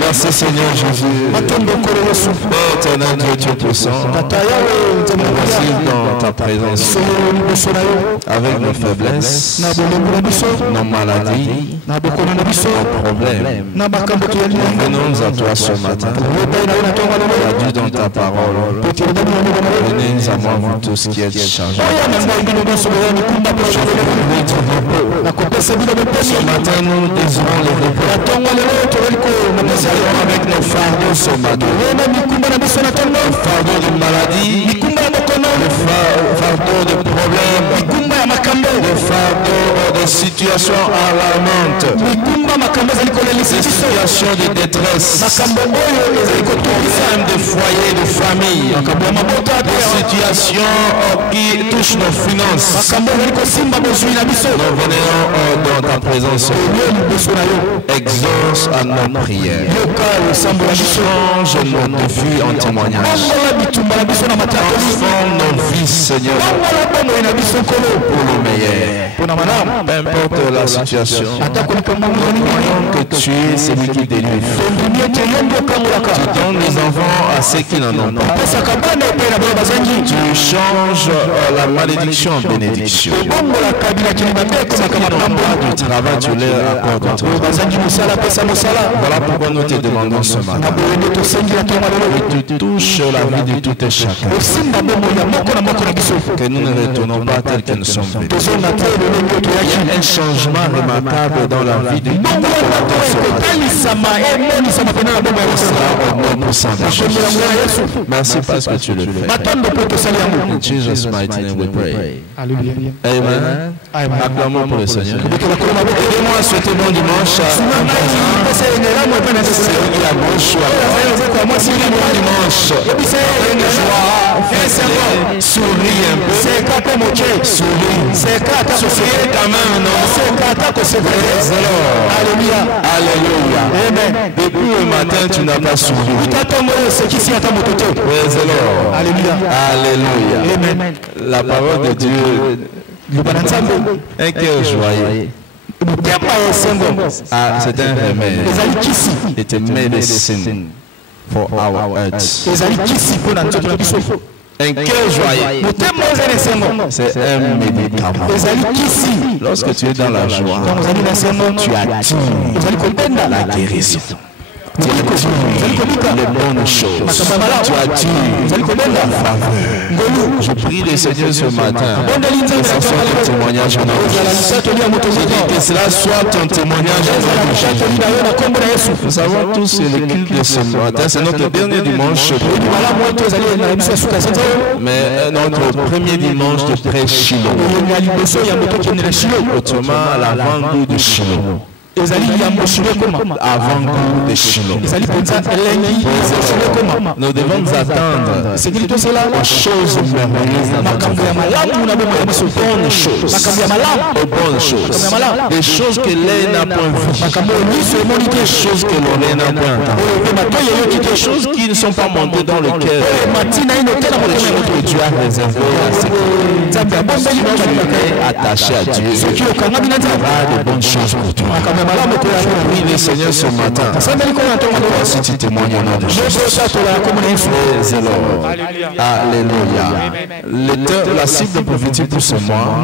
Merci Seigneur Jésus. Éternel Dieu, tu es puissant. Merci dans ta présence. Avec nos faiblesses, nos maladies, nos problèmes. Nous venons à toi ce matin. Dieu dans ta parole. Venez à moi vous tous qui êtes chargés. Ce matin nous désirons le repos. Nous allons avec nos fardeaux ce matin. Le fardeau de maladie, le fardeau de problèmes, le fardeau de situations alarmantes, des situations de détresse, des problèmes de foyer, de famille, des situations qui touchent nos finances. Nous venons dans ta présence. Exauce à nos prières. Change nos défis en témoignage. Transforme nos vies, Seigneur, pour le meilleur. Peu importe la situation, croyons que tu es celui qui délivre. Tu donnes les enfants à ceux qui n'en ont pas. Tu changes la malédiction en bénédiction. Ceux qui n'ont pas du travail, tu leur accordes ton travail. Voilà pourquoi nous te demandons ce matin. Et tu touches la vie de tout et chacun. Que nous ne retournons pas tels que nous sommes venus. Il y a un changement remarquable dans la vie de tout merci parce que tu le fais. In Jesus' mighty name we pray. Amen. Acclamons pour le Seigneur. Aidez-moi à souhaiter bon dimanche à bon dimanche. Souris un peu. Souris quand même, non? Alléluia. Alléluia. Amen. Depuis le matin, tu n'as pas souri. Alléluia. Alléluia. Amen. La parole de Dieu. Un cœur joyeux. Ah, c'est un remède. It's a medicine for our earth. Un cœur joyeux, c'est un médicament. Lorsque tu es dans la joie, tu attires la guérison. Tu attires les bonnes choses. Tu attires la faveur. Je prie le Seigneur ce matin que ce soit ton témoignage en vie. Que cela soit ton témoignage en vie. Nous savons tous que le culte de ce matin, c'est notre dernier dimanche. Mais notre premier dimanche de pré-Shiloh. Autrement, l'avant-goût de Shiloh. Avant-goût de Shiloh. Nous devons attendre aux choses merveilleuses dans notre vie. Aux bonnes choses. Des choses que l'œil n'a point vues. Des choses que l'oreille n'a point entendues. Des choses qui ne sont pas montées dans le cœur. Des choses que Dieu a réservées à ceux qui sont attachés à Dieu. Il y aura de bonnes choses pour toi. Oui, le Seigneur ce matin. Si tu témoignes au nom de Jésus. Alléluia. La cible prophétique pour ce mois,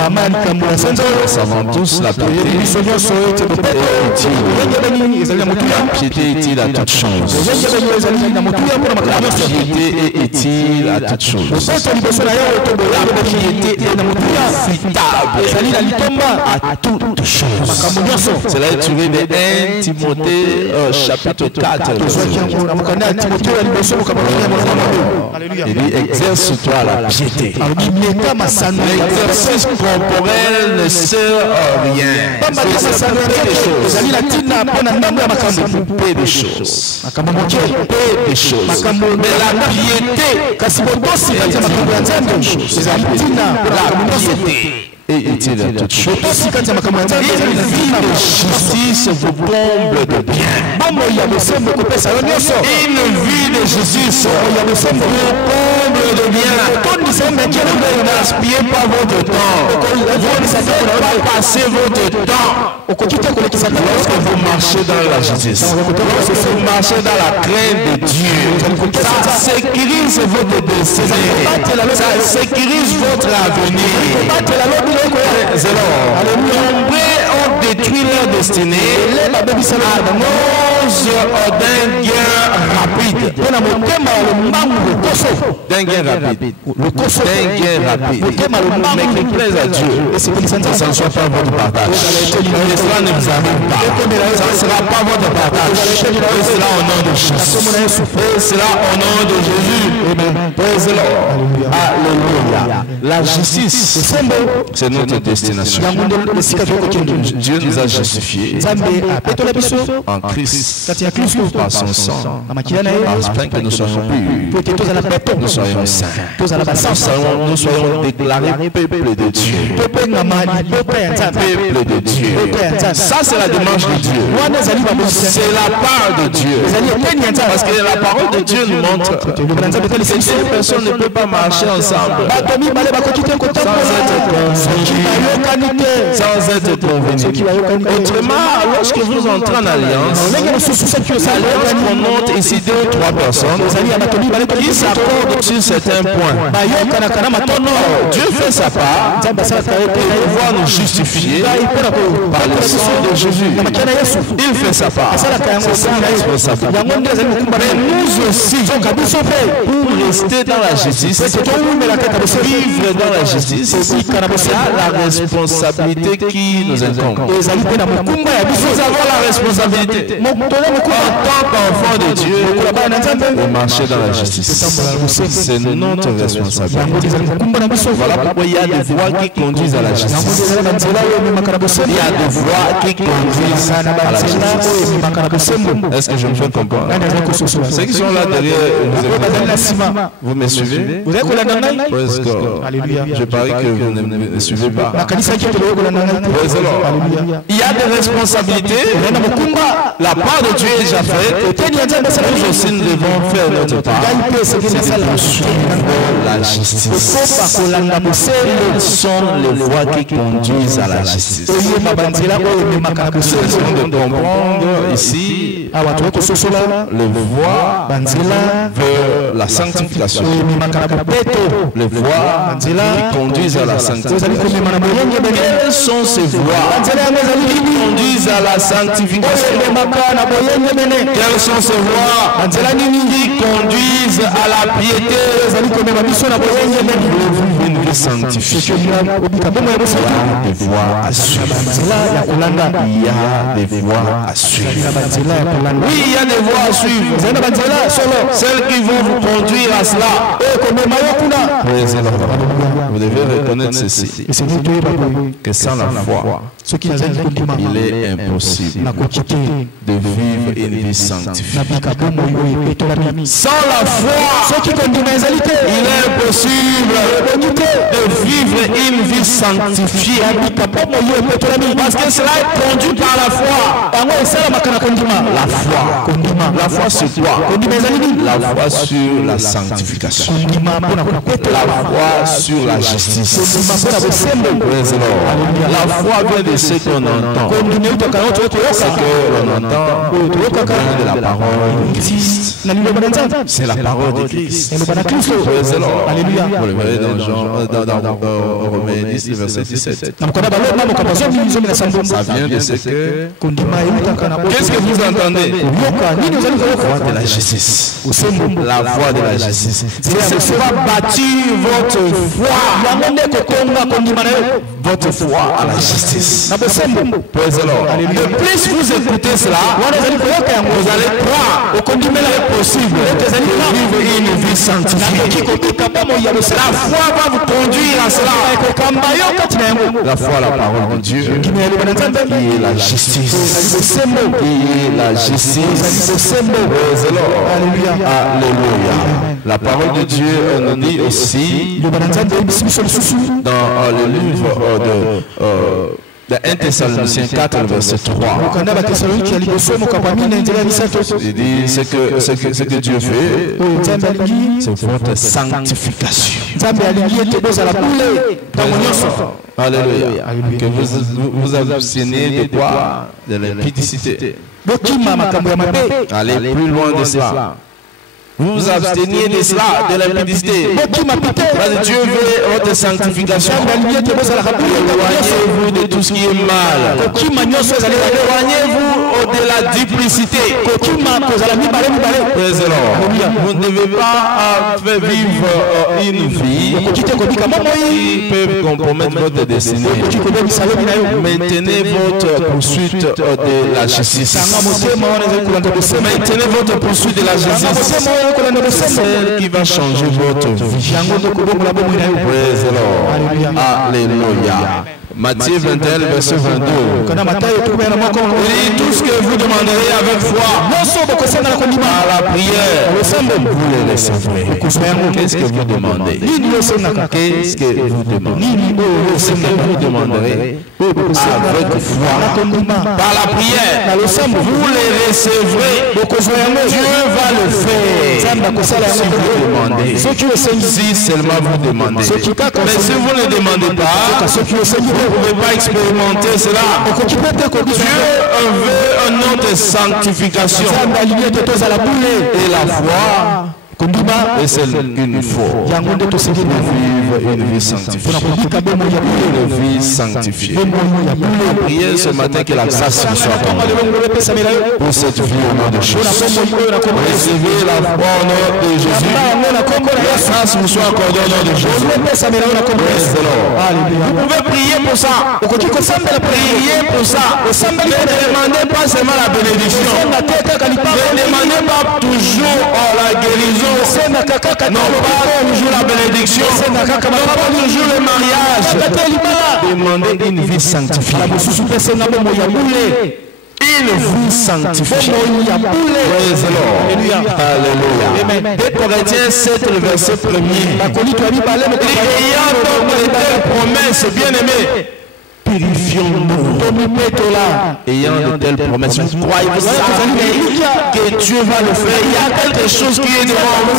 nous savons tous la piété est utile. La piété est utile à toutes choses. La piété est utile à toutes choses. La piété est profitable à toutes choses. Cela est tiré de 1 Timothée chapitre 4. Il dit exerce-toi la piété. L'exercice corporel ne sert à rien. Peu de choses. Mais la piété, et utile à toutes choses. Une vie de justice vous comble de bien. Une vie de justice pour comble de bien. Vous ne gaspillez pas votre temps. Vous ne faites pas passer votre temps. Lorsque vous marchez dans la justice, lorsque vous marchez dans la crainte de Dieu, ça sécurise votre destinée, ça sécurise votre avenir. Nombreux ont détruit leur destinée à cause d'un gain rapide. D'un gain rapide. Mais qui plaise à Dieu. Ça ne soit pas votre partage. Et cela ne vous arrive pas. Ça ne sera pas votre partage. Et cela au nom de Jésus. Et cela au nom de Jésus. Praise the Lord. Alléluia. La justice, c'est notre destination. Dieu nous a justifiés en Christ par son sang, afin que nous soyons purs, nous soyons saints, nous soyons déclarés peuple de Dieu. Peuple de Dieu. Ça, c'est la démarche de Dieu. C'est la part de Dieu. Parce que la parole de Dieu nous montre que une personne ne peut pas marcher ensemble sans être convenu. Autrement, lorsque vous entrez en alliance, l'alliance qu'on ici 2 ou 3 personnes qui s'accordent sur certains points. Dieu fait sa part pour pouvoir nous justifier par le sang de Jésus. Il fait sa part. C'est ça la responsabilité. Mais nous aussi, pour rester dans la justice, vivre dans la justice, il y a la responsabilité qui nous incombe. Nous avons la responsabilité en tant qu'enfants de Dieu de marcher dans la justice. C'est notre responsabilité. Voilà pourquoi il y a des voies qui conduisent à la justice. Il y a des voies qui conduisent à la justice. Est-ce que je me fais comprendre? Ceux qui sont là derrière, vous me suivez? Praise God. Je parie que vous ne me suivez pas. Il y a des responsabilités. La part de Dieu est déjà faite. Nous aussi nous devons faire notre part. C'est de suivre la justice. Quelles sont les voies qui conduisent à la justice? C'est de comprendre ici les voies vers la sanctification. Les voies qui conduisent à la sanctification. Quelles sont ces voies qui conduisent à la sanctification? Quelles sont ces voies qui conduisent à la piété? Une vie sanctifiée. Il y a des voies à suivre. Il y a des voies à suivre. Oui, il y a des voies à suivre. Celles qui vont vous conduire à cela. Vous devez reconnaître ceci. Que sans la foi, il est impossible de vivre une vie sanctifiée. Sans la foi, il est impossible de vivre une vie sanctifiée. Parce que cela est conduit par la foi. La foi sur quoi? La foi sur la sanctification. La foi sur la justice. La foi vient de ce qu'on entend. Ce que l'on entend vient de la parole de Christ. C'est la parole de Christ. Alléluia. Vous le verrez dans Romains 10, verset 17. Ça vient de ce que... Qu'est-ce que vous entendez? La voix de la justice. La voix de la justice. C'est ce qui va bâtir votre foi à la justice. De plus vous écoutez cela, vous allez croire qu'il est possible de vivre une vie sanctifiée. La foi va vous conduire à cela. La foi à la parole de Dieu, qui est la justice. Qui est la justice. Alléluia. La parole de Dieu nous dit aussi dans le livre Dans 1 Thessaloniciens 4, verset 3. Il dit ce que Dieu fait, c'est votre sanctification. Alléluia. Que vous abstenez de quoi? De l'impudicité. Allez plus loin de cela. Vous vous absteniez de cela, de l'impudicité. Parce que Dieu veut votre sanctification. Éloignez-vous de tout ce qui est mal. Éloignez-vous de la duplicité. Vous ne devez pas faire vivre une vie qui peut compromettre votre destinée. Maintenez votre poursuite de la justice. Maintenez votre poursuite de la justice. C'est celle qui va changer votre vie. Alléluia. Matthieu 21, verset 22. Il dit tout ce que vous demanderez avec foi à la prière, vous les recevrez. Qu'est-ce que vous demandez? Qu'est-ce que vous demandez? Ce que vous demanderez avec foi par la prière, vous les recevrez. Dieu va le faire si vous demandez. Si seulement vous demandez. Mais si vous ne demandez pas, vous ne pouvez pas expérimenter cela. Dieu veut une autre sanctification. Et la foi, et c'est une foi pour vivre une vie sanctifiée. Une vie sanctifiée. Priez ce matin que la grâce soit tombée pour cette vie au nom de Jésus. Recevez la foi au nom de Jésus. La grâce vous soit accordée au nom de Jésus. Vous pouvez prier pour ça. Priez pour ça. Ne demandez pas seulement la bénédiction. Ne demandez pas toujours la guérison. Non pas toujours la bénédiction, non pas toujours le mariage. Demandez une vie sanctifiée. Une vie sanctifiée. Alléluia. Alléluia. 2 Corinthiens 7, le verset 1er. Ayant donc de telles promesses, bien aimés, purifions-nous. Ayant de telles promesses, vous croyez que Dieu va le faire. Il y a quelque chose qui est devant vous.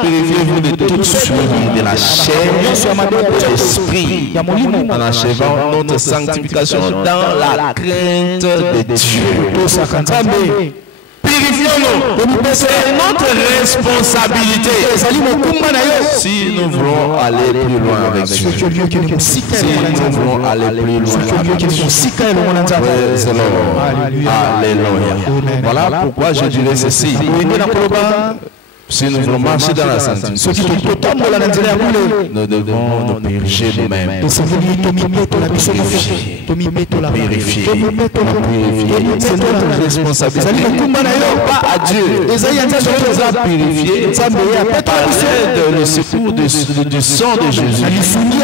Purifiez-vous de toute souillure de la chair et de l'esprit, en achevant notre sanctification dans la crainte de Dieu. Purifions-nous. C'est notre responsabilité. Si nous voulons aller plus loin avec Dieu. Si nous voulons aller plus loin avec Dieu. Alléluia. Voilà pourquoi je dirais ceci. Si nous voulons marcher dans la sanctification, nous devons nous purifier nous-mêmes. Purifier. C'est notre responsabilité. Pas à Dieu. Dieu nous a purifiés par l'aide du secours du sang de Jésus. Il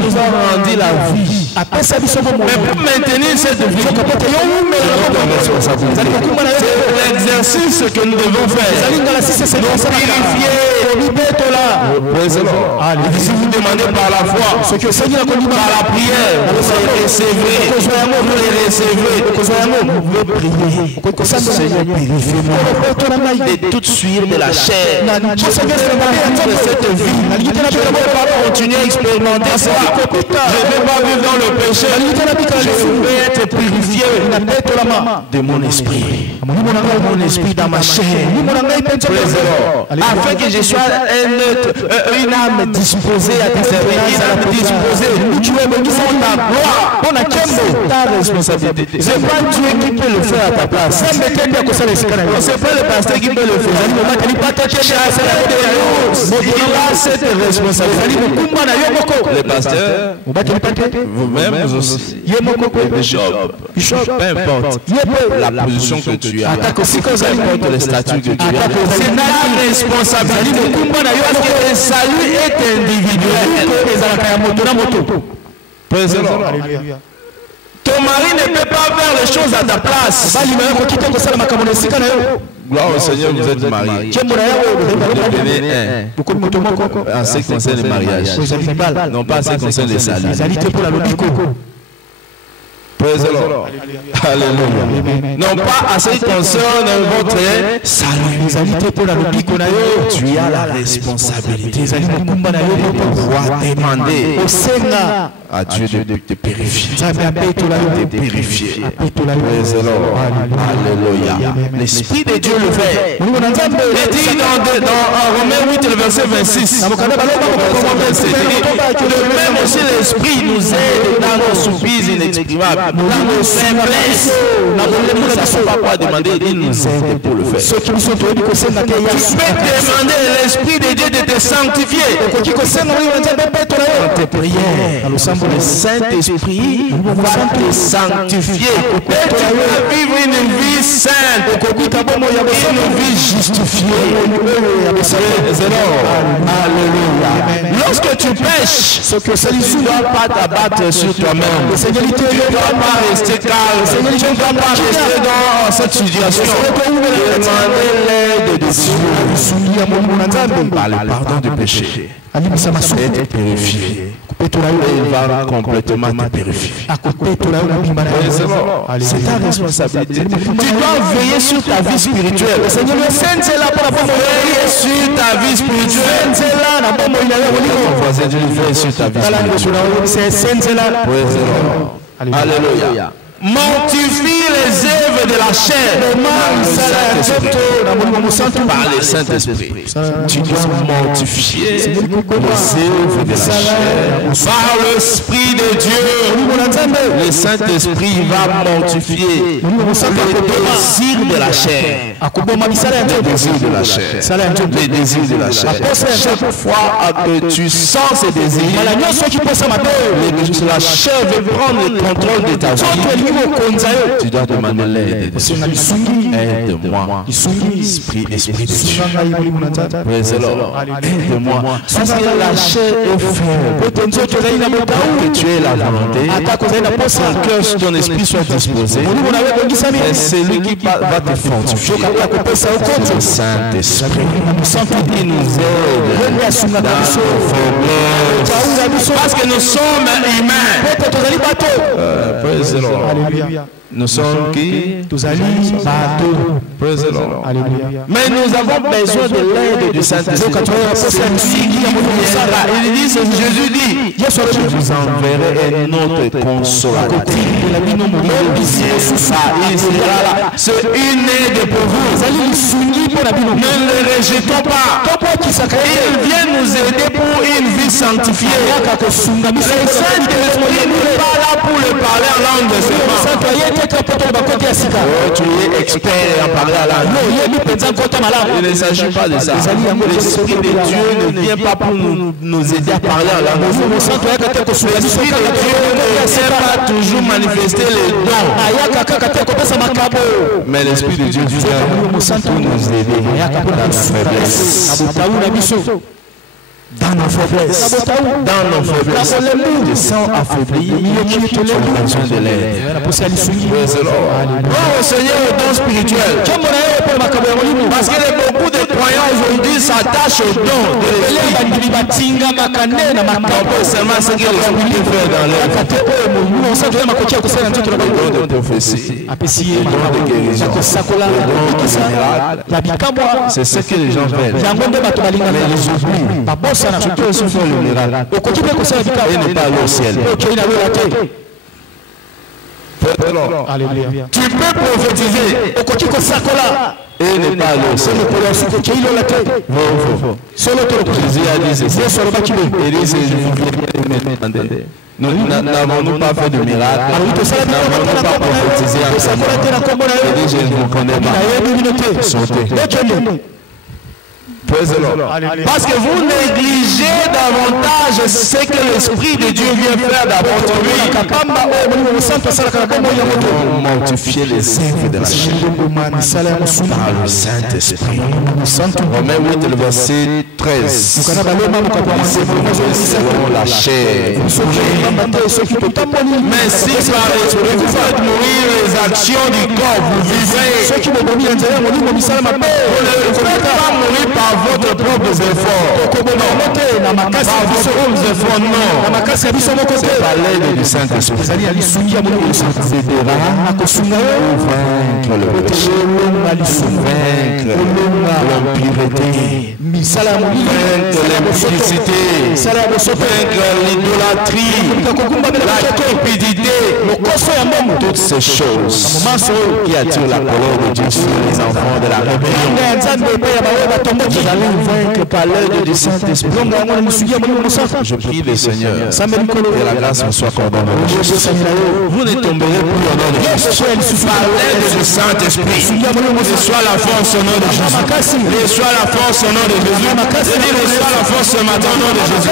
nous a rendu la vie. Mais pour maintenir cette vie, c'est l'exercice que nous devons faire. Nous purifier. Si vous demandez par la foi, par la prière, vous les recevrez. Vous les recevrez. Vous pouvez prier. Seigneur, purifiez-moi de toute suite de la chair. De cette vie. Je ne vais pas continuer à expérimenter ça. Je ne vais pas vivre dans le péché. Je vais être purifié de mon esprit. Mon esprit dans ma chair. Afin que je sois une âme disposée à te servir, une âme disposée. Tu es mon gloire. C'est ta responsabilité. Ce n'est pas Dieu qui peut le faire à ta place. Ce n'est pas le pasteur qui peut le faire. Il a cette responsabilité. Le pasteur, vous-même, vous aussi. Le bishop, peu importe la position que tu as, peu importe le statut que tu as. C'est ta responsabilité. Parce que le salut est individuel. Ton mari ne peut pas faire les choses à ta place. Gloire au Seigneur, vous êtes mariés. Devenez un. En ce qui concerne le mariage. Non pas en ce qui concerne les saluts. Praise the Lord. Alléluia. Non pas à ce qui concerne votre salut. Tu as la responsabilité de pouvoir demander à Dieu de te purifier. De purifier. Praise the Lord. Alléluia. L'Esprit de Dieu le fait. Il dit dans Romains 8, le verset 26. Le même aussi l'Esprit nous aide dans nos soupirs inexprimables. Dans nos faiblesses, nous ne savons pas quoi demander, il nous aide pour le faire. Tu peux demander à l'Esprit de Dieu de te sanctifier. Dans tes prières, le Saint-Esprit va te sanctifier. Et tu vas vivre une vie sainte, une vie justifiée. Alléluia. Lorsque tu pêches, tu ne dois pas t'abattre sur toi-même. Tu ne dois pas rester calme. Tu ne dois pas rester dans cette situation. Demandez l'aide de Dieu par le pardon du péché. Être purifié. Et il va complètement te purifier. C'est ta responsabilité. Tu dois veiller sur ta vie spirituelle. Veiller sur ta vie spirituelle. Ton voisin, Dieu veille sur ta vie spirituelle. Alléluia. Mortifie les œuvres de la chair par le Saint-Esprit. Tu dois mortifier les œuvres de la chair par l'Esprit de Dieu. Le Saint-Esprit va mortifier le désir de la chair. Le désir de la chair. Le désir de la chair. Chaque fois que tu sens ces désirs, la chair veut prendre le contrôle de ta vie. Tu dois demander l'aide de Dieu. Aide-moi. Esprit de Dieu. Aide-moi. Parce que la chair est faible. Que tu aies la volonté. Ton cœur, ton esprit soit disposé. Et c'est lui qui va te fortifier. Le Saint-Esprit. Il nous aide dans nos faiblesses. Parce que nous sommes humains. Praise the Lord. Nous sommes qui? Mais nous avons besoin de l'aide du Saint-Esprit. Il dit, Jésus dit, je vous enverrai un autre consolateur. C'est une aide pour vous. Ne le rejetons pas. Il vient nous aider pour une vie sanctifiée. Le Saint-Esprit n'est pas là pour le parler en langue de seulement. Tu es expert en parler à la langue. Il ne s'agit pas de ça. L'Esprit de Dieu ne vient pas pour nous aider à parler à la langue. L'Esprit de Dieu ne sait pas toujours manifester les dons. Mais l'Esprit de Dieu vient pour nous aider dans la faiblesse. Dans nos faiblesses, tu sens affaibli, tu as besoin de l'aide. Oh Seigneur, au don spirituel. Parce que beaucoup de croyants aujourd'hui s'attachent au don de l'Esprit. On peut seulement ce que l'Esprit peut faire dans leur vie. Le don de prophétie, le don de guérison, le don de miracle. C'est ce que les gens veulent. Mais ils oublient. Tu peux aussi faire le miracle et ne pas aller au ciel. Tu peux prophétiser et ne pas aller au ciel. Jésus a dit ceci. Il dit, je vous viens. Nous n'avons pas fait de miracle. N'avons pas prophétisé ensemble. Il dit, je ne vous connais pas. Sautez. Parce que vous négligez davantage ce que l'Esprit de Dieu vient faire dans votre vie. Mortifier les œuvres de la chair par le Saint-Esprit. Romains 8, le verset 13. Selon la chair. Mais si par l'Esprit vous faites mourir les actions du corps, vous vivez. Vous ne faites pas mourir par votre propre effort. Par vos propres efforts, non. C'est par l'aide du Saint-Esprit. Vaincre le péché, vaincre l'impureté, vaincre l'impudicité, vaincre l'idolâtrie, la cupidité, toutes ces choses qui attirent la colère de Dieu sur les enfants de la rébellion. Vous allez vaincre par l'aide du Saint-Esprit. Je prie le Seigneur que la grâce me soit accordée. Vous ne tomberez plus au nom de Jésus. Par l'aide du Saint-Esprit, reçois la force au nom de Jésus. Reçois la force au nom de Jésus. Je dis reçois la force ce matin au nom de Jésus.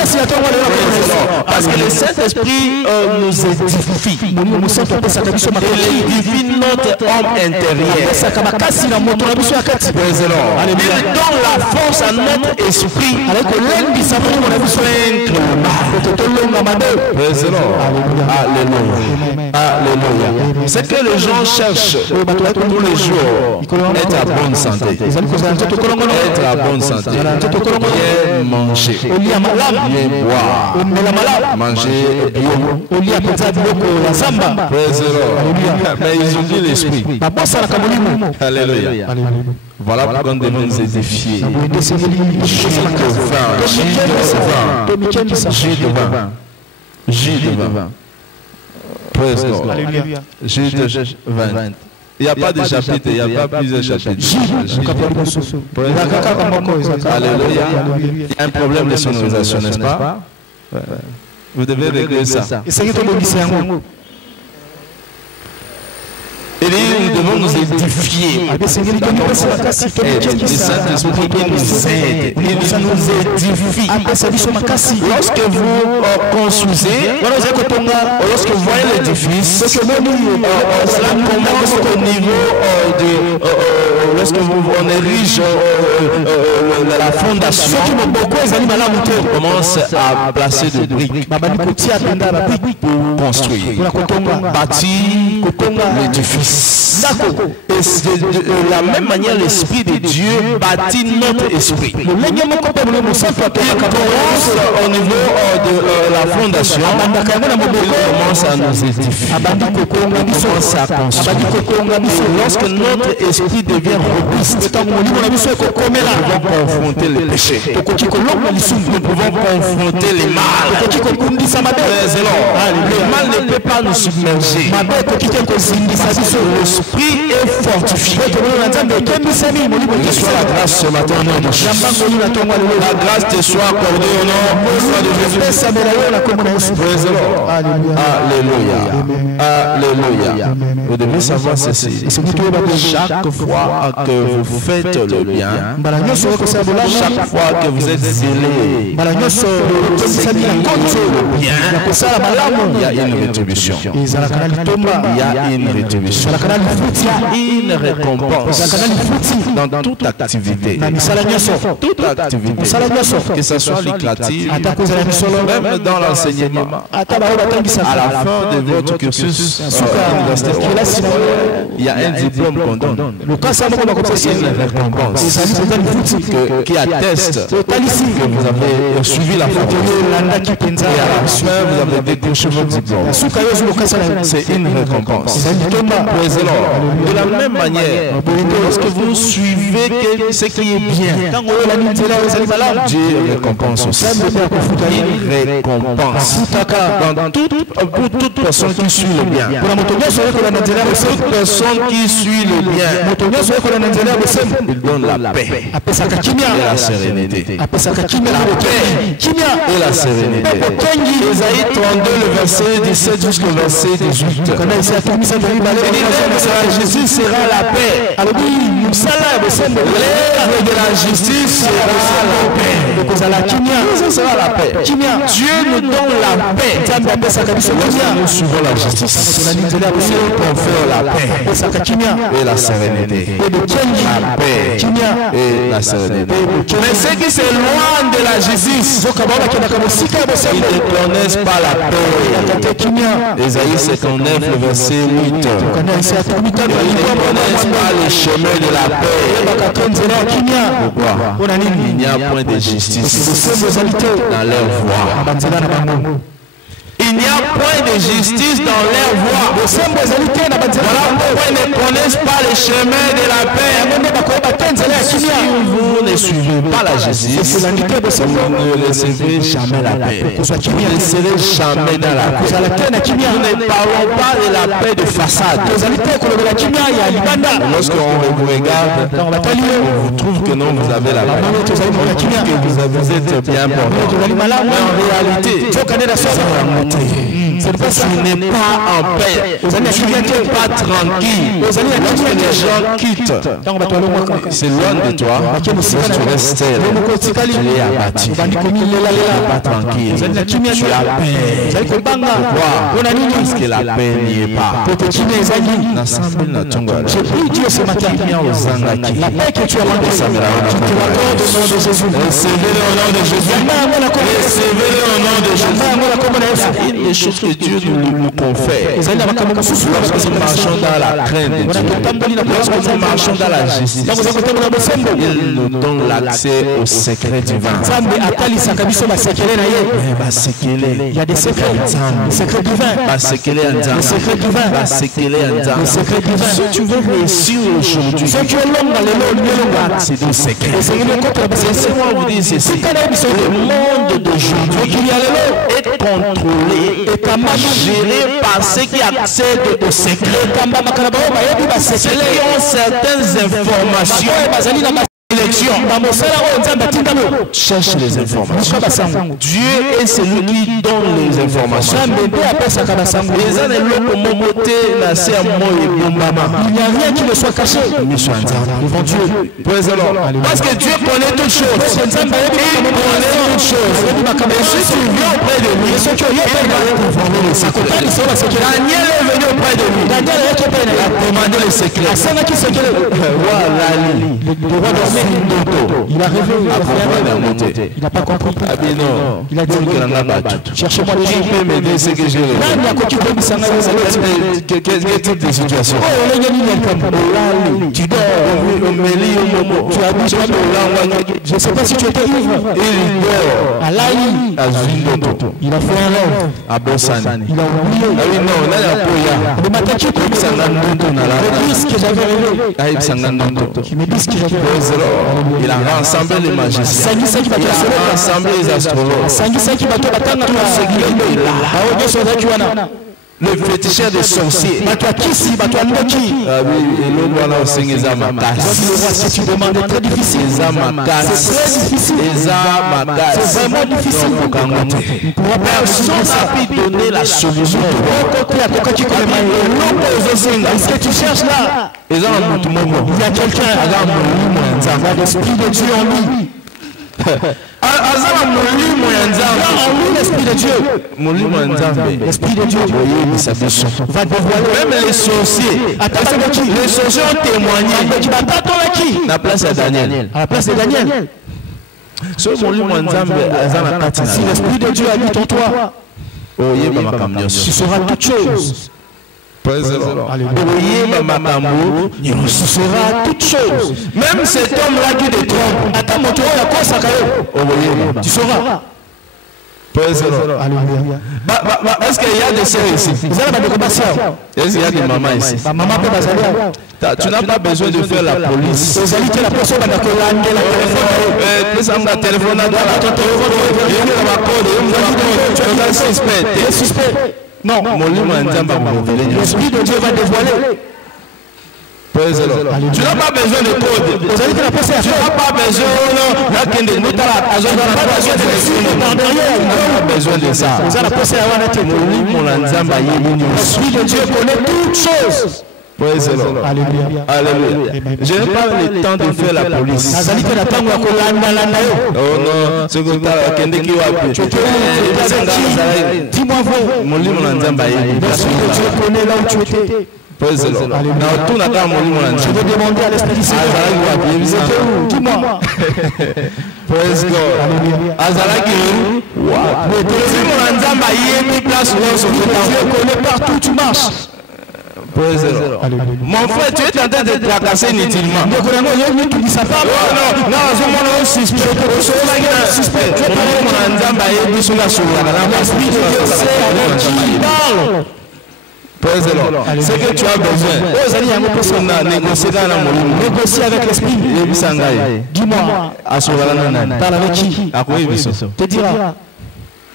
Parce que le Saint-Esprit nous édifie. Il édifie notre homme intérieur. Il donne la force à notre esprit. Alléluia. C'est que les gens cherchent tous les jours être à bonne santé. Être à bonne santé. Bien manger. Bien boire. Manger bio. Mais ils oublient l'esprit. Alléluia. Voilà pourquoi nous devons nous édifier. Jus de vin. Praise God. Jus de vin. Il n'y a pas de chapitre, il n'y a pas plusieurs chapitres. Alléluia. Il y a un problème de sonorisation, n'est-ce pas? Vous devez régler ça. Et nous devons nous édifier. Le Saint-Esprit qui nous aide, il nous édifie. Lorsque vous construisez, lorsque vous voyez l'édifice, cela commence au niveau de... lorsque on érige la fondation, on commence à placer des briques pour construire, bâtir l'édifice. Et de la même manière, l'Esprit de Dieu bâtit notre esprit. Il commence au niveau de la fondation, il commence à nous édifier, il commence à construire. Lorsque notre esprit devient robuste, nous pouvons confronter les péchés, nous pouvons confronter les mal. Le mal ne peut pas nous submerger. L'esprit est fortifié. Reçois la grâce ce matin au nom de Jésus. La grâce te soit accordée au nom de Jésus. Alléluia. Alléluia. Vous devez savoir ceci. Chaque fois que vous faites le bien, chaque fois que vous êtes zélé, il y a une rétribution. Il y a une rétribution. Il y a une récompense dans toute activité. Toute activité, que ce soit lucrative, même dans l'enseignement. À la fin de votre cursus universitaire, il y a un diplôme qu'on donne. C'est une récompense qui atteste que vous avez suivi la formation. Et à la fin, vous avez décroché votre diplôme. C'est une récompense. De la même manière, lorsque vous suivez ce qui est bien, Dieu récompense aussi. Il récompense pour toute personne qui suit le bien. Toute personne qui suit le bien, il donne la paix et la sérénité. La paix et la sérénité. Ésaïe 32, le verset 17 jusqu'au verset 18. Jésus sera la paix. L'œuvre de la justice sera la paix. Ça sera la paix. Dieu nous donne la paix. Nous suivons la justice. Nous confère la paix et la sérénité. La paix et la sérénité. Mais ceux qui s'éloignent de la justice, ils ne connaissent pas la paix. Ésaïe 59, le verset 8. Ils ne connaissent pas le chemin de la paix. Pourquoi? Il n'y a point de justice dans leur voie. Il n'y a point de justice dans leur voie. Voilà pourquoi ils ne connaissent pas le chemin de la paix. Si vous ne suivez pas la justice, vous ne recevrez jamais la paix. Vous ne serez jamais dans la paix. Nous ne parlons pas de la paix de façade. Lorsqu'on vous regarde, on vous trouve que non, vous avez la paix. Que vous êtes bien porté. Mais en réalité, tu n'es pas en paix. Tu n'es pas tranquille. Lorsque les gens quittent, c'est loin de toi. Lorsque tu restes seul, tu es abattu. Tu n'es pas tranquille. Tu as paix. Pourquoi? Parce que la paix n'y est pas. La paix que tu as demandé, recevez-le au nom de Jésus. Recevez-le au nom de Jésus. Une des choses que Dieu nous confère, lorsque nous marchons dans la crainte de Dieu, lorsque nous marchons dans la justice, il nous donne l'accès au secret divin. Il y a des secrets divins. Si tu veux réussir aujourd'hui, accéder au secret. Laissez-moi vous dire ceci. Le monde d'aujourd'hui est contrôlé et géré par ceux qui accèdent au secret. Ceux qui ont certaines informations. Cherche les informations. Dieu est celui qui donne les informations. Il n'y a rien qui ne soit caché devant Dieu. Parce que Dieu connaît toutes choses. Il connaît toutes choses. Et si tu viens auprès de lui, Daniel est venu auprès de lui. Daniel a demandé le secret. Voilà. Il a rêvé, il n'a pas compris. Il a dit cherchez-moi les gens. Qui peut m'aider ce que j'ai rêvé? Quel type de situation? Tu dors, tu habites, je ne sais pas si tu étais ivre. Il dort à Laï, il a fait un rêve à Bossani. Il a oublié. Ah oui, non, là il y a Poya. Le matin, tu peux me dire ce que j'avais rêvé. Tu me dis ce que j'avais rêvé. Il a rassemblé les magiciens. Il a rassemblé les astrologues. Le féticheur des sorciers. Ah oui, et l'autre voilà au Seigneur si tu demandes très difficile. C'est vraiment difficile. Personne n'a pu donner la solution. Est-ce que tu cherches là? Il y a quelqu'un, l'esprit de Dieu en lui. L'esprit de Dieu. L'esprit de Dieu va dévoiler. Même les sorciers. Les sorciers ont témoigné. La place de Daniel. À la place de Daniel. Si l'esprit de Dieu habite en toi, tu seras toute chose. Tu seras toute chose. Même cet homme-là qui te trompe, tu sauras. Est-ce qu'il y a des sœurs ici? Est-ce qu'il y a des mamans ici? Tu n'as pas besoin de faire la police. Non, l'esprit de Dieu va dévoiler. Tu n'as pas besoin de code. Tu n'as pas besoin de ça. L'esprit de Dieu connaît toutes choses. Alléluia. Alléluia. Je n'ai pas le temps de faire la police. Oh non, c'est comme ça. Dis-moi vrai. Mon livre je connais là où tu étais. Je vais demander à l'Esprit Saint. Dis-moi. Praise God. Je connais partout où tu marches. Mon frère, tu es en train de te tracasser inutilement. Non, c'est que tu as besoin. Négocier avec l'esprit. Dis-moi. Parle avec qui? Te dira.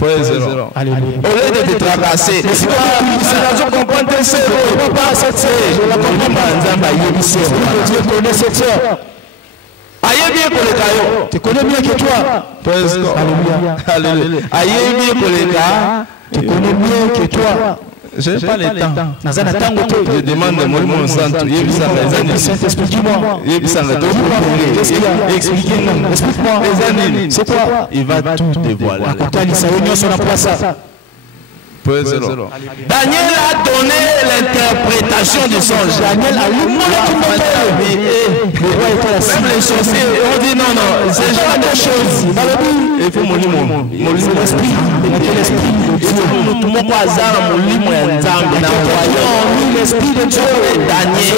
Au lieu de te tracasser, si tu comprends tes sœurs, je ne comprends pas cette sœur. Je la comprends pas. Dieu connaît cette sœur. Tu connais mieux que toi. Alléluia. Tu connais mieux que toi. Je n'ai pas le temps. Je demande de mon santo. Expliquez-nous. Explique-moi. C'est quoi? Il va tout dévoiler. Daniel a donné l'interprétation du songe. Daniel a lu même les sorciers ont dit non, c'est genre de choses. Il faut l'esprit. L'esprit de Dieu. Daniel.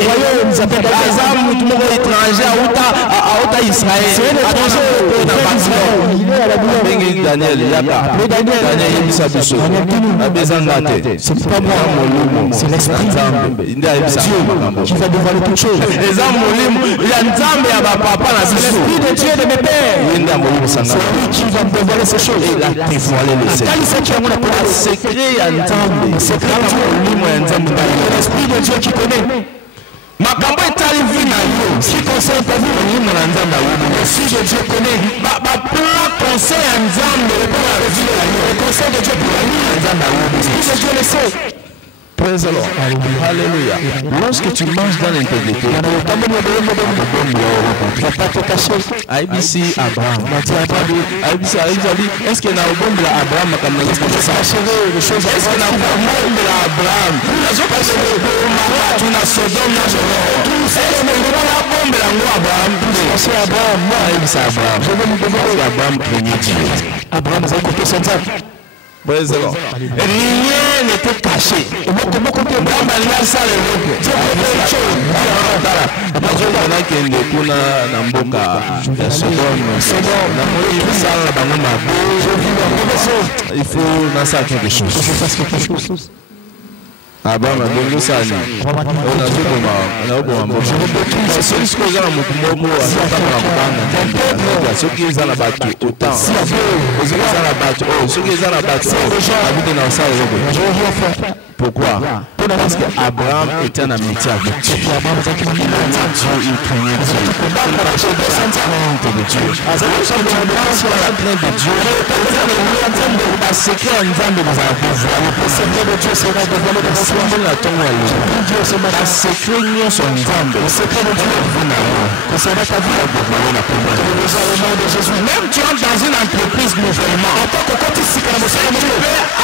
C'est pas moi, c'est l'esprit Dieu qui va dévoiler toutes choses. C'est l'esprit de Dieu de mes pères. C'est lui qui va me dévoiler ces choses. Il a dévoilé le secret. L'esprit de Dieu qui connaît. Ma campagne est arrivée dans vous. Ce qui concerne ta vie, l'esprit de Dieu connaît. Ma plan conseil en Zambie, le conseil de Dieu pour la vie, l'esprit de Dieu le sait. Praise the Lord. Alléluia. Lorsque tu marches dans l'intégrité, IBC Abraham. IBC est-ce qu'il y a un bon de Abraham? Est-ce qu'il y a un bon de Abraham? Tu n'as Sodome, est-ce qu'il y a un bon de Abraham? C'est Abraham. Moi, c'est Abraham. Je vais me demander Abraham premier Dieu. Abraham, vous avez écouté son temps. Rien n'était caché. Il faut lancer quelque chose. Abraham a donné ça. On a vu comment. Je retrouve ce que j'ai pourquoi? Parce qu'Abraham était en amitié avec Dieu. Il craignait Dieu. Même tu entres dans une entreprise nouvellement, en tant que tu peux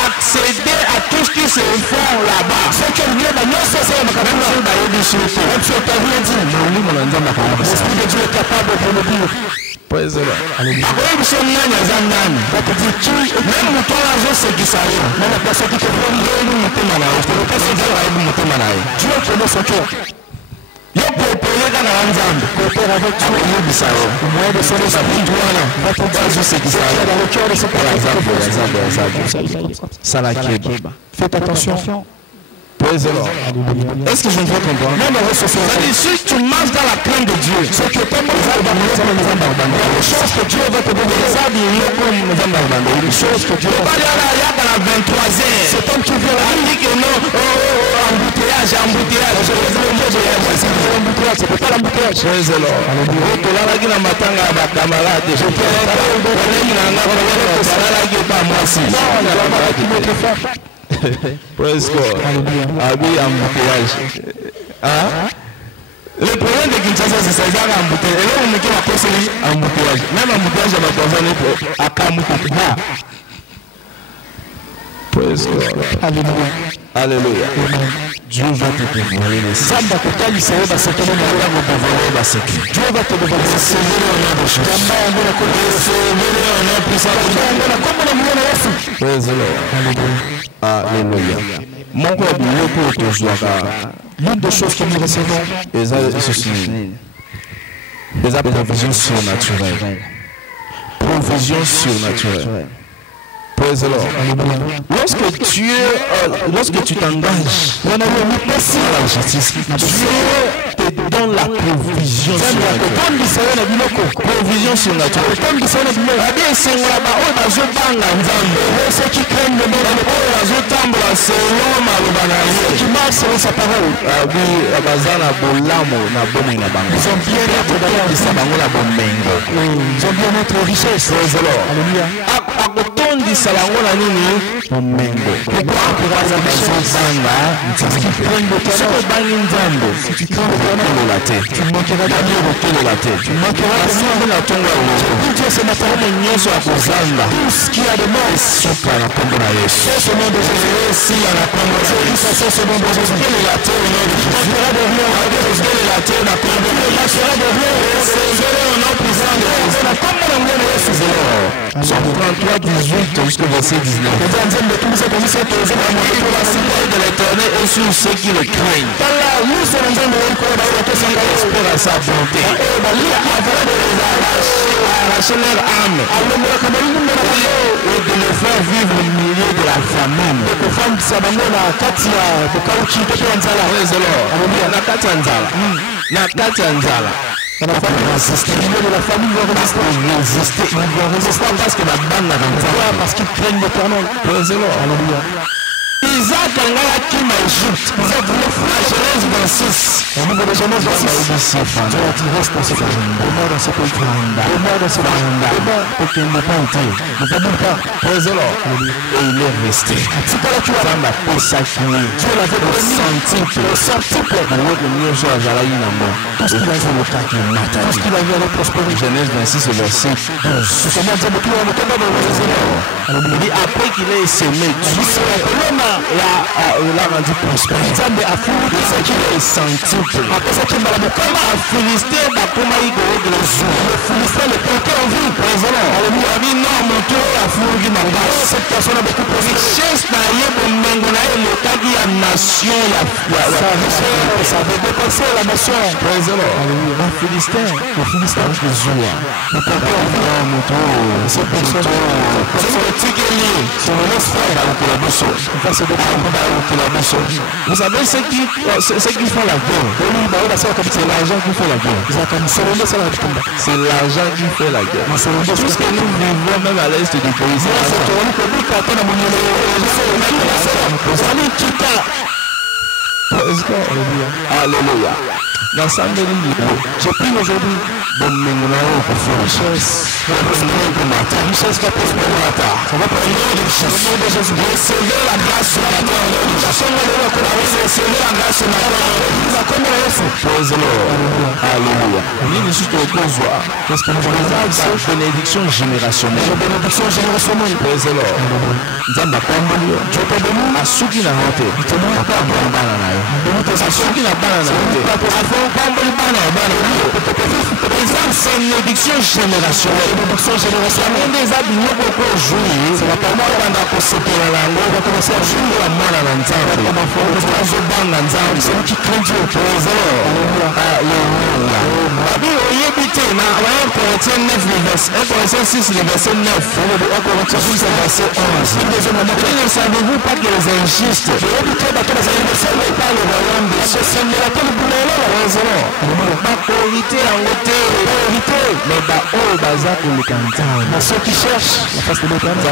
accéder à tout ce qui se fait là-bas. C'est que Dieu va non cesser de l'esprit de Dieu est capable de le dire. Praise the Lord. Même toi là, je sais qui ça est. Même la personne qui te prend Dieu connaît son cœur. Il faut payer dans la Nzambe. Coopère avec Dieu. Au moyen de son esprit, va te dire je sais qui ça est. Dans le cœur de ce père. Faites attention. Praise the Lord. Est-ce que je ne peux comprendre? C'est-à-dire, si tu marches dans la crainte de Dieu, c'est que les choses que Dieu va te donner, les choses que Dieu va te donner. Dans la 23e, c'est comme tu veux dire que non, embouteillage. C'est pas l'embouteillage. Praise the Lord. Praise God. Abi embouteillage. Hein? Le problème de Kinshasa, c'est ça, il y a un embouteillage. Et là, on met la poste embouteillage. Même embouteillage, on va à Kamoukouma. Praise God. Alléluia. Alléluia. Dieu va te dévoiler les secrets. Dieu va te dévoiler les secrets. Dieu va te dévoiler les secrets. Praise the Lord. Alléluia. Mon corps l'une des choses que nous recevons, les provisions surnaturelles. Provisions surnaturelles. Praise the Lord. Lorsque tu t'engages à la justice, Dieu te donne la provision surnaturelle. Provision surnaturelle. Ceux qui craignent le monde, ils ont bien notre richesse. Alléluia. Salango na nini momengo kuanza kuzanga mtazamo sio bali nzambo sikikano la tete tumokera ndio kile la tete tumokera sana na tonga ndio sema tamu nyoso akuzanga sikia de mais soka na kombo na Yesu sio nom de Jésus si la kombo na Yesu sio nom de Jésus kile la tete tumokera de Dieu kile la tete na kombo la sera de Dieu c'est non puissant na kombo na Yesu Psalm 33 18 jusqu'au verset 19. De l'Éternel et sur ceux qui le craignent. Espère à sa bonté. Arracher leur âme. Et de le faire vivre au milieu de la famine. La famille va résister. Ils vont résister parce que la bande n'a pas parce qu'ils craignent l'éternel. Alléluia. Isaac a qui m'ajoute. La Genèse 26. Au niveau de Genèse 26. Tu restes dans ce pays. Demeure dans ce pays. Demeure dans ce pays. Pour qu'il n'ait pas été. Ne t'abonne pas. Et il est resté. C'est pas là tu vas la consacrer. Tu l'avais au centuple. Au centuple. Tout ce qu'il a vu le cas qui est matin. Tout ce qu'il a vu avec prospérité. Genèse 26 au verset 11. Il dit après qu'il ait semé, tu seras l'homme l'a rendu prospère. Il a fourni ce qu'il est centuple. Après ça, il m'a dit comment un Philistin va comment il go de le jour. Le Philistin le portait en vie. Présent. Alléluia. Il dit non, mon tour a fourni ma base. Cette personne a beaucoup profité. Richesse n'a rien pour Mengona et le cas qui a nation. Ça veut dépasser la nation. Présent. Alléluia. Le Philistin le jour. Le portait en vie. Mon tour. Cette personne. Vous savez ce qui font la guerre. C'est l'argent qui fait la guerre. C'est l'argent qui fait la guerre. Tout ce que nous vivons même à l'est du pays, alléluia. Dans sa je prie aujourd'hui bon mémoire pour faire richesse. Richesse va prospérer. Ça va pas venir de richesse. Au nom de Jésus, recevez la grâce sur la terre. Recevez la grâce sur la terre. Praise the Lord. Alléluia. Il est juste au pouvoir. Parce que nous avons cette bénédiction générationnelle. Bénédiction générationnelle. Praise the Lord. Nzamba pamboli. Dieu t'a béni. Asuki na honte. Tu n'as pas bana na yo. Asuki na bana na honte. C'est une édiction générationnelle. Des habits pour jouer. C'est la parole qu'on se fait la langue. On va commencer à jouer la main à l'ensemble. On va faire le ensemble. C'est qui craint Dieu. Alléluia. Babi, on y habite. Un Corinthiens 9, 1 Corinthiens 6, verset 9. 1 Corinthiens 6, verset 11. Ne savez-vous pas que les injustes par le royaume de Dieu, c'est mais ceux qui cherchent la face de l'éternel,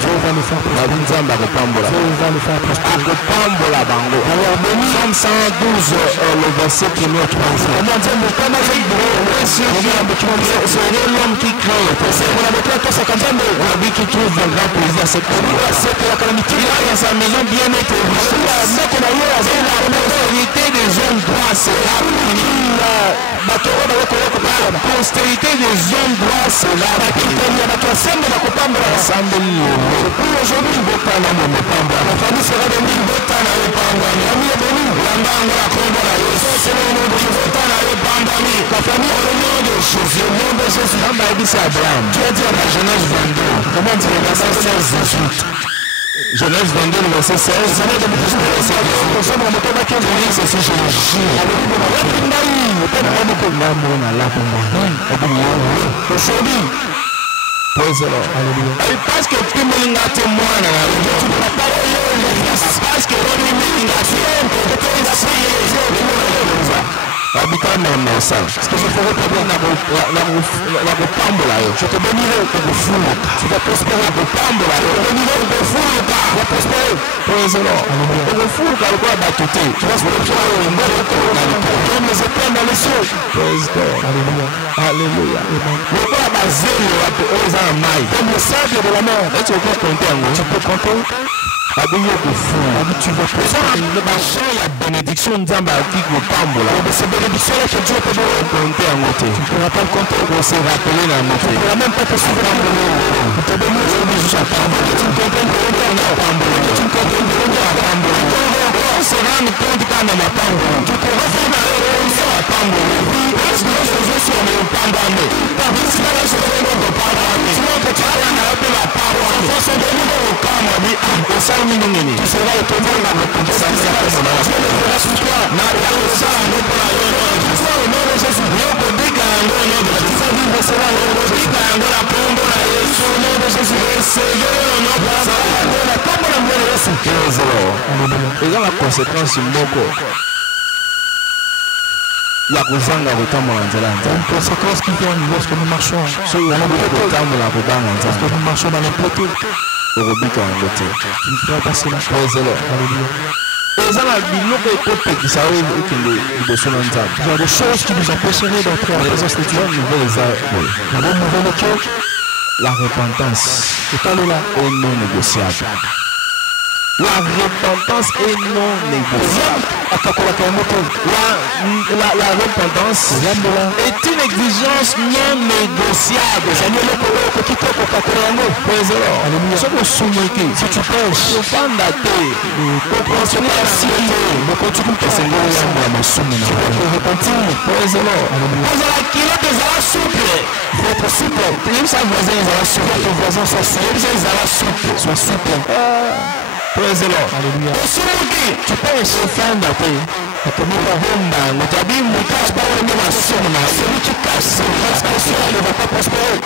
Dieu va le faire Psalm 112, le verset 1er au 3. c'est l'homme qui crée. Qui trouve un grand plaisir à cette il a dans sa maison bien être postérité des hommes droits, c'est la postérité des hommes droits, c'est la aujourd'hui, je vais pas la famille sera de mille la famille au nom de Jésus, au nom de Jésus. Tu as dit à la Genèse 22, comment dire, verset 16, 18. Genèse 22, verset 16. Parce que tu me l'as témoigné, parce que habitant dans ça. Parce que je ferai probablement la repambola. Je te bénirai pour le fou. Tu vas prospérer pour pambola. Je te bénirai pour le fou. Tu vas prospérer. Praise the Lord. Pour le fou, tu vas le battuter. Tu vas prospérer. Comme les étoiles dans les cieux. Praise God. Alléluia. Alléluia. Le roi Bazélo a posé un maille. Comme le sable de la mer. Est-ce que tu peux compter en gros? Tu peux compter? Tu vas présenter la bénédiction de Zamba qui vous parle. C'est bénédiction que Dieu peut vous compter en moté. Tu ne pourras pas le compter pour se rappeler dans la moté. Tu ne pourras même pas te souvenir de l'eau. Tu te bénis aujourd'hui, j'attends. Tu me comprends de l'eau dans la pambo. Tu me comprends de l'eau dans la pambo. On se rend compte quand on a pambo. Tu te refais dans l'eau sur la pambo. Est-ce que je joue sur le pambo? Par ici, là, je fais le pambo. Sinon, que tu as un peu la pambo. Il faut se donner au camp. Tu seras étonné par le contexte. Tu le verras sur toi. Et dans la conséquence, il y a une conséquence qui vient lorsque nous marchons. Parce que nous marchons dans le plateau. Tu ne feras pas cela. Il y a des choses qui nous empêcheraient d'entrer en présence de Dieu. La bonne nouvelle est que la repentance est non négociable. La repentance est non négociable. La repentance est une exigence non négociable. Si tu pêches, praise the Lord. Alléluia. Tu peux se faire d'appeler. Celui qui casse, il ne va pas prospérer.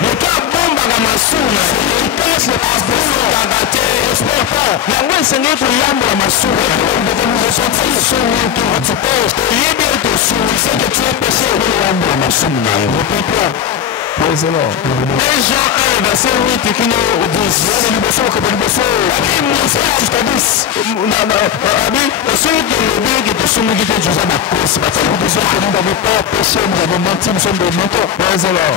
Le cas bombe à la massouna, il casse le passeport, il n'espère pas. La loi Seigneur pour l'âme de la massouna, il devait nous ressentir sur nous qui va te pêche. Il est bien de sous, il sait que tu es péché de l'âme de la massouna. Répète-toi. Praise the Lord. Jean 1, verset 8 qui nous dit celui qui a besoin que nous n'avons pas péché, nous avons menti, nous sommes des menteurs. Praise the Lord.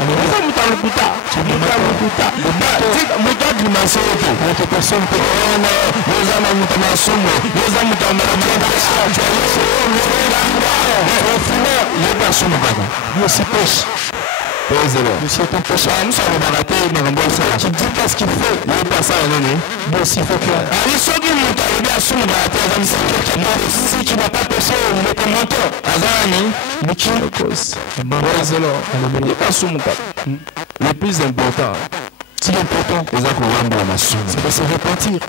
Praise the Lord. Monsieur ton péché, nous sommes baratés, nous avons bon ça. Tu dis qu'est-ce qu'il fait? Il n'est pas ça, non? Bon, s'il faut que. Si tu n'as pas péché, il est ton menteur. Azani, mais qui est cause? Praise the Lord. Il n'est pas sous mon cap. Le plus important, c'est important, c'est de se repentir.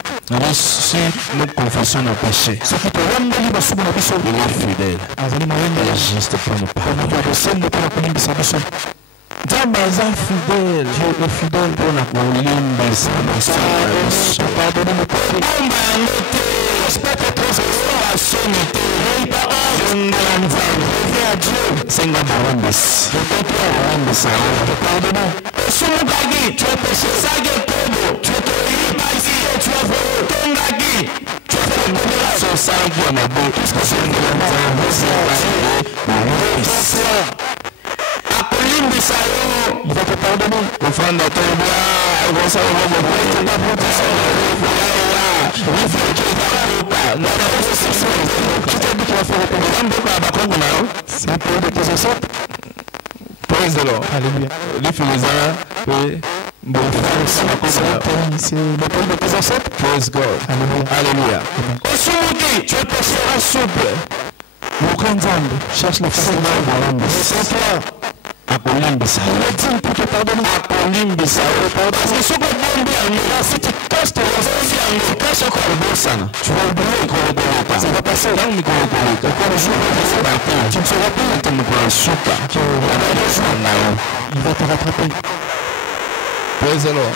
Si nous confessons nos péchés, il est fidèle. Il est juste pour nous pardonner. Dieu est fidèle pour la pardonner nos péchés. pardonné. Offrande à ton bras, gonçalo vamos prestar na proteção. C'est un peu de tes ancêtres. Praise the Lord. Alléluia. Les Philistins et bon C'est le pays de tes ancêtres. Praise God. Alléluia. Osumuki, tu es personne souple. Mukanzambe, cherche la force de Saint-Pierre. Akolimbisa. Il pour te pardonner. Akolimbisa. Parce que ce que si tu casses ton tu casses encore le bon sang. Tu vas oublier ça va passer. Dans le micro, le jour où tu ne seras plus, tu me prends un soupe. Il va te rattraper. Praise the Lord.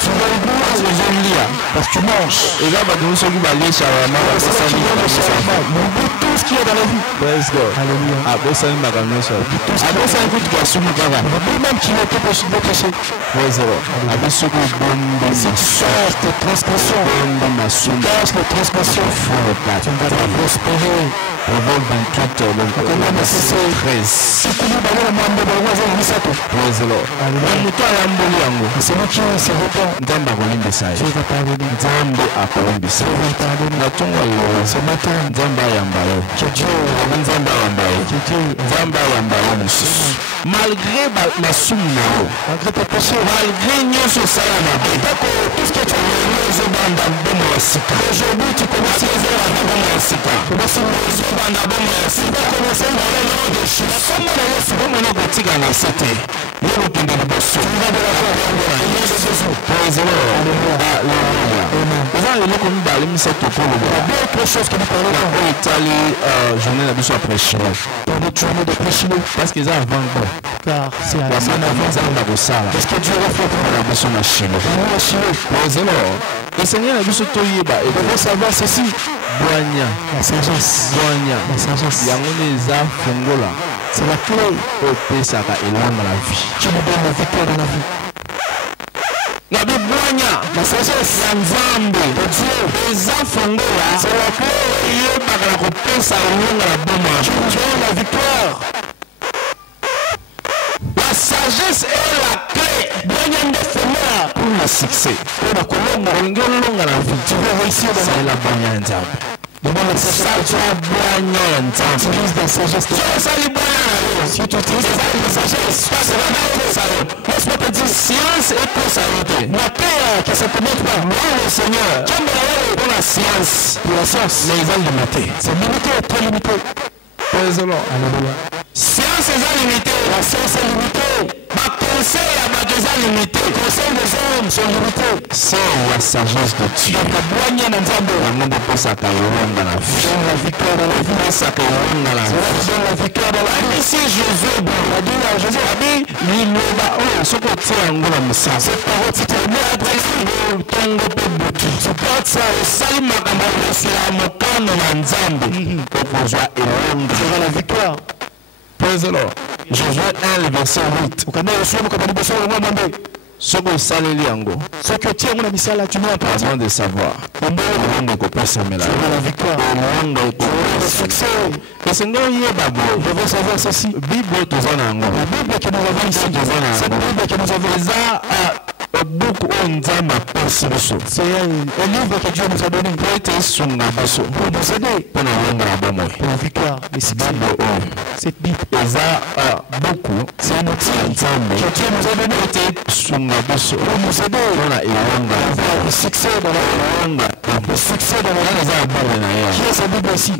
Tu vas oublier parce que tu manges. Et là, nous sommes allés sur la main. Tout ce qu'il y a dans la vie. Praise God. Alléluia. Après ça, il m'a ramené ça. Après ça, écoute, tu vas soumettre à la même qui n'a pas péché. Praise the Lord. Après ce que si tu changes tes transgressions, tu casses les transgressions, tu ne vas pas prospérer. Proverbe 28, verset 13. Praise the Lord. C'est moi qui se répond. Nzambe akolimbisa ye. Nzambe akolimbisa ye. Natonga yo. Ce matin, Nzambe ayamba yo. Nzambe ayamba yo. Nzambe ayamba yo mosusu. Malgré masumu na yo. Malgré tes péchés. Malgré nyonso osala mabe. Tout ce que tu as ozobanda bomo ya sika. Aujourd'hui tu commences ozobanda bomo ya sika. Ozobanda bomo ya sika. Commencer na yo de chine. Somo na yo somo na kotika na sete. Yo kokende liboso. Praise the Lord. Alléluia. Avant eloko mibale misato koloba. D'autres choses que nous parlons en Italie, journée la biso après Chine. Dans notre journée de pré-Chine. Parce qu'ils ont avant quoi. Car c'est à la fin avant la sala. Parce que Dieu reflète la biso na Chine. Praise the Lord. Le Seigneur la biso toyeba et devons savoir ceci. Boigna. La sagesse. Boigna. La sagesse. Yangone eza fongola. C'est la clé. Opesaka elanga la vie. Qui nous donne la victoire dans la vie. La biboigna, la sagesse ya Nzambe de Dieu, eza fongola, c'est la clé yebaka na kopesa elonga na boma. Tu as la victoire. La sagesse est la clé. Boigna nde fongola pour le succès. Pour la kolonga, olingi olonga na vie. Tu vas réussir dans la boigna ya Nzambe. Demande la sagesse ya boigna ya Nzambe. Utilise la sagesse. Tu osali boigna na yo. Si tu utilises la sagesse, passe la main au salon. Laisse-moi te dire science et consanté. Ma paix qui ne se commente pas. Moi le Seigneur. J'aime pour la science. Pour la science. Les gens limités. C'est limité, très limité. Praise the Lord. Alléluia. Science est limitée. La science est limitée. Ma conseil à ma est limité. Conseil des hommes sont limités. C'est la sagesse de Dieu. La boigne dans Nzambe. La monde pense à Kaolonga la vie. La victoire dans la vie. Pense à Kaolonga la vie. La victoire dans la vie. Ici Jésus, on a dit à Jésus, a dit, l'inoba, oh, ce qu'on tient en gros comme ça. Cette parole, c'est un mot adressé au Tongo Pebutu. Tu portes ça au salut Makambo, c'est à Mokano dans Nzambe. Pour qu'on soit élonga. C'est la victoire. Praise the Lord. Josué 1, verset 8. Ce que saleli yango. Ce que tu as mon misala tu n'as pas besoin de savoir. Monde ko pesa mela. La victoire. Monde ko succès. Le Seigneur y est babo. Je veux savoir ceci. Bible tozana yango. La Bible que nous avons ici tozana yango. Cette Bible que nous avons ça beaucoup on Nzambe apesi biso. C'est un livre que Dieu nous a donné pour être sunga biso. Pour nous aider. Pour la victoire. Cette Bible. Beaucoup. C'est un outil Nzambe que Dieu nous a donné pour nous aider. Le succès dans la langue. Le succès dans la langue. Qui a sa Bible ici?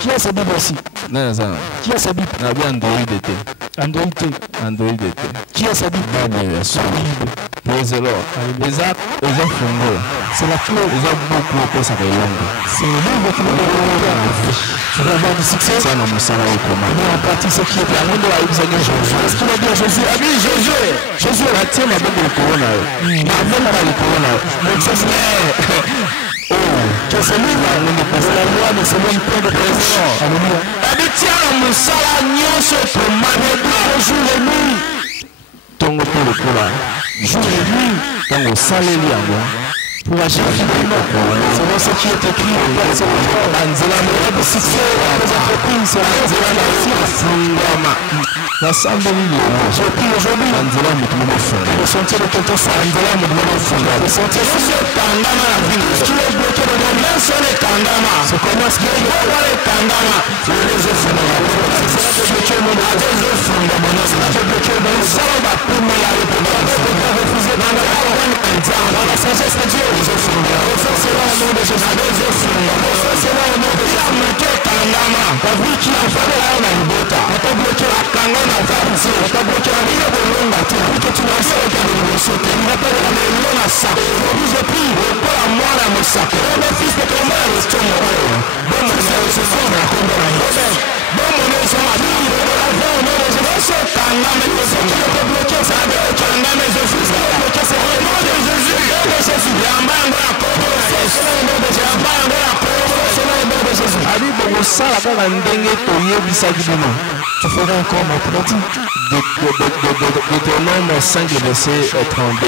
Qui a sa Bible ici? Qui a sa Bible? Android. Qui a sa Bible? Praise the Lord. C'est la clé. C'est le livre qui nous donne. Tu vas avoir du succès. On est en partie ce qui est là. Est-ce qu'il a dit à Jésus? Ah oui, Jésus, la tienne a beaucoup de corona. Il n'a même pas le corona. Que ce livre, c'est la loi, mais c'est même pas de président. Alléluia. Elle tient le musala nyonso pour manier jour et nuit. Tongo pour le courant. Jour et nuit. Tongo saleli yango. Pour agir finalement. Selon ce qui est écrit au plan de Anzela de succès, les entreprises, Anzela de Fungama. Je prie aujourd'hui le sentier de quelqu'un soit le sentier de ce qui est bloqué dans le monde, c'est comment ce qui est tu feras encore maintenant Deutéronome 5 verset 32.